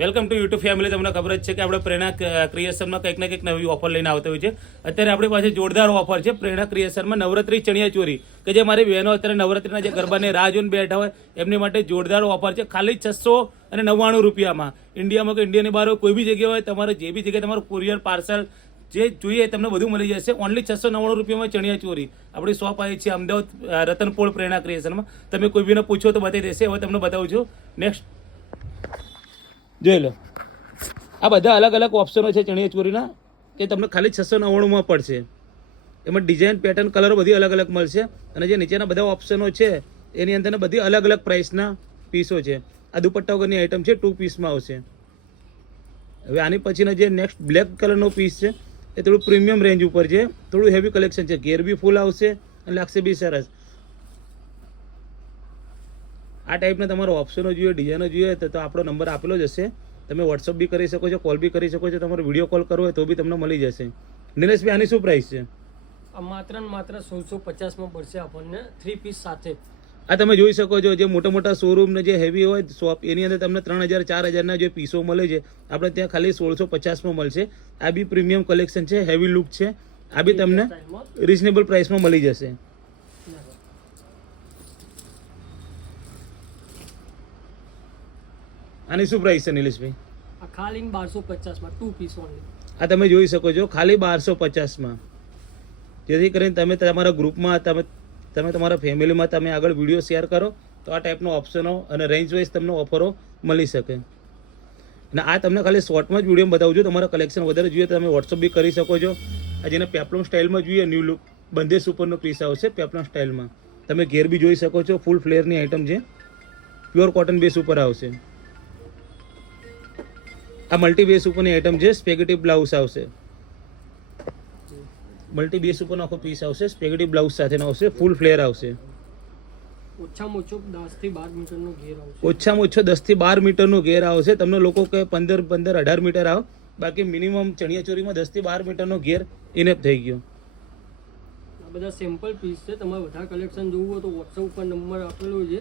Welcome to YouTube family. તમને ખબર જ છે કે આપણે પ્રેરણા ક્રિએશનમાં કંઈક ને કંઈક નવી ઓફર લઈને આવતા હોય છે. અત્યારે આપણી પાસે જોરદાર ઓફર છે પ્રેરણા ક્રિએશનમાં નવરાત્રી ચણિયા ચોરી, કે જે મારી બહેનો અત્યારે નવરાત્રીના જે ગરબાને રાહ જોઈને બેઠા હોય એમની માટે જોરદાર ઓફર છે. ખાલી 699 રૂપિયામાં. ઇન્ડિયામાં કે ઇન્ડિયાની બહાર કોઈ બી જગ્યાએ હોય, તમારે જે બી જગ્યાએ તમારું કુરિયર પાર્સલ જે જોઈએ તમને બધું મળી જશે. ઓનલી 699 રૂપિયામાં ચણિયા ચોરી. આપણી શોપ આવી છે અમદાવાદ રતનપોળ પ્રેરણા ક્રિએશનમાં. તમે કોઈ બીને પૂછો તો બતાવી દેશે. હવે તમને બતાવું છું. નેક્સ્ટ જોઈ લો, આ બધા અલગ અલગ ઓપ્શનો છે ચણિયા ચોરીના, કે તમને ખાલી 699માં પડશે. એમાં ડિઝાઇન, પેટર્ન, કલર બધી અલગ અલગ મળશે. અને જે નીચેના બધા ઓપ્શનો છે એની અંદર બધી અલગ અલગ પ્રાઇસના પીસો છે. આ દુપટ્ટા વગરની આઈટમ છે, 2 પીસમાં આવશે. હવે આની પછીનો જે નેક્સ્ટ બ્લેક કલરનો પીસ છે એ થોડું પ્રીમિયમ રેન્જ ઉપર છે, થોડું હેવી કલેક્શન છે. ઘેર બી ફૂલ આવશે અને લાગશે બી સરસ. આ ટાઈપના તમારો ઓપ્શનો જોઈએ, ડિઝાઇનો જોઈએ તો આપણો નંબર આપેલો જ હશે. તમે વોટ્સઅપ બી કરી શકો છો, કોલ બી કરી શકો છો. તમારો વિડીયો કોલ કરવો હોય તો બી તમને મળી જશે. નિલેશભાઈ, આની શું પ્રાઇસ છે? માત્ર ને માત્ર 1650માં પડશે આપણને 3 પીસ સાથે. આ તમે જોઈ શકો છો, જે મોટા મોટા શોરૂમ ને જે હેવી હોય શોપ, એની અંદર તમને 3000 4000ના જે પીસો મળે છે, આપણે ત્યાં ખાલી 1650માં મળશે. આ બી પ્રીમિયમ કલેક્શન છે, હેવી લુક છે. આ બી તમને રિઝનેબલ પ્રાઇસમાં મળી જશે. આની શું પ્રાઇસ છે નિલેશભાઈ? આ ખાલી 1250માં 2 પીસ ઓનલી. આ તમે જોઈ શકો છો, ખાલી 1250માં. જેથી કરીને તમે તમારા ગ્રુપમાં, તમે તમારા ફેમિલીમાં તમે આગળ વિડીયો શેર કરો તો આ ટાઈપનો ઓપ્શનો અને રેન્જ વાઇઝ તમને ઓફરો મળી શકે. અને આ તમને ખાલી શોર્ટમાં જ વિડીયો બતાવું છું. તમારા કલેક્શન વધારે જોઈએ તો તમે વોટ્સઅપ બી કરી શકો છો. આ જેને પેપ્લોન સ્ટાઇલમાં જોઈએ, ન્યૂ લુક બંદેશ ઉપરનો પીસ આવશે પેપ્લોન સ્ટાઇલમાં. તમે ઘેર બી જોઈ શકો છો, ફૂલ ફ્લેરની આઈટમ છે, પ્યોર કોટન બેસ ઉપર આવશે. આ મલ્ટી બેસ ઉપરની આઈટમ છે, સ્પેગેટી બ્લાઉઝ આવશે. મલ્ટી બેસ ઉપરનો આખો પીસ આવશે, સ્પેગેટી બ્લાઉઝ સાથેનો આવશે, ફૂલ ફ્લેર આવશે. ઓછામાં ઓછો 10 થી 12 મીટરનો ઘેર આવશે. ઓછામાં ઓછો 10 થી 12 મીટરનો ઘેર આવશે. તમને લોકો કે 15 18 મીટર આવ, બાકી મિનિમમ ચણિયા ચોરીમાં 10 થી 12 મીટરનો ઘેર ઇનેફ થઈ ગયો. આ બધા સેમ્પલ પીસ છે. તમારે વધારે કલેક્શન જોવું હોય તો વોટ્સઅપ ઉપર નંબર આપેલો છે,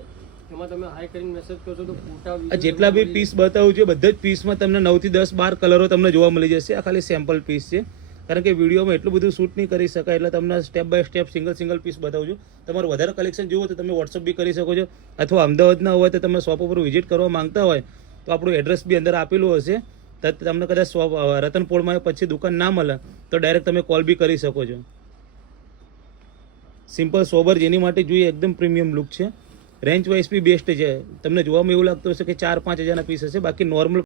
એમાં તમે હાઈ કરીને મેસેજ કરશો તો ફોટા આ જેટલા બી પીસ બતાવું છું બધા જ પીસમાં તમને 9 થી 10 12 કલરો તમને જોવા મળી જશે. આ ખાલી સેમ્પલ પીસ છે, કારણ કે વિડીયોમાં એટલું બધું શૂટ નહીં કરી શકાય, એટલે તમને step by step single piece બતાવું છું. તમારું વધારે કલેક્શન જોવો તો તમે વોટ્સઅપ બી કરી શકો છો, અથવા અમદાવાદના હોય તો તમે શોપ ઉપર વિઝિટ કરવા માંગતા હોય તો આપણું એડ્રેસ બી અંદર આપેલું હશે. તો તમને કદાચ શોપ રતનપોળમાં પછી દુકાન ના મળે તો ડાયરેક્ટ તમે કોલ બી કરી શકો છો. સિમ્પલ સોબર જેની માટે જોઈએ, એકદમ પ્રીમિયમ લુક છે. રેન્જ વાઇઝ બી બેસ્ટ છે. તમને જોવામાં એવું લાગતું હશે કે 4-5 હજારના પીસ હશે, બાકી નોર્મલ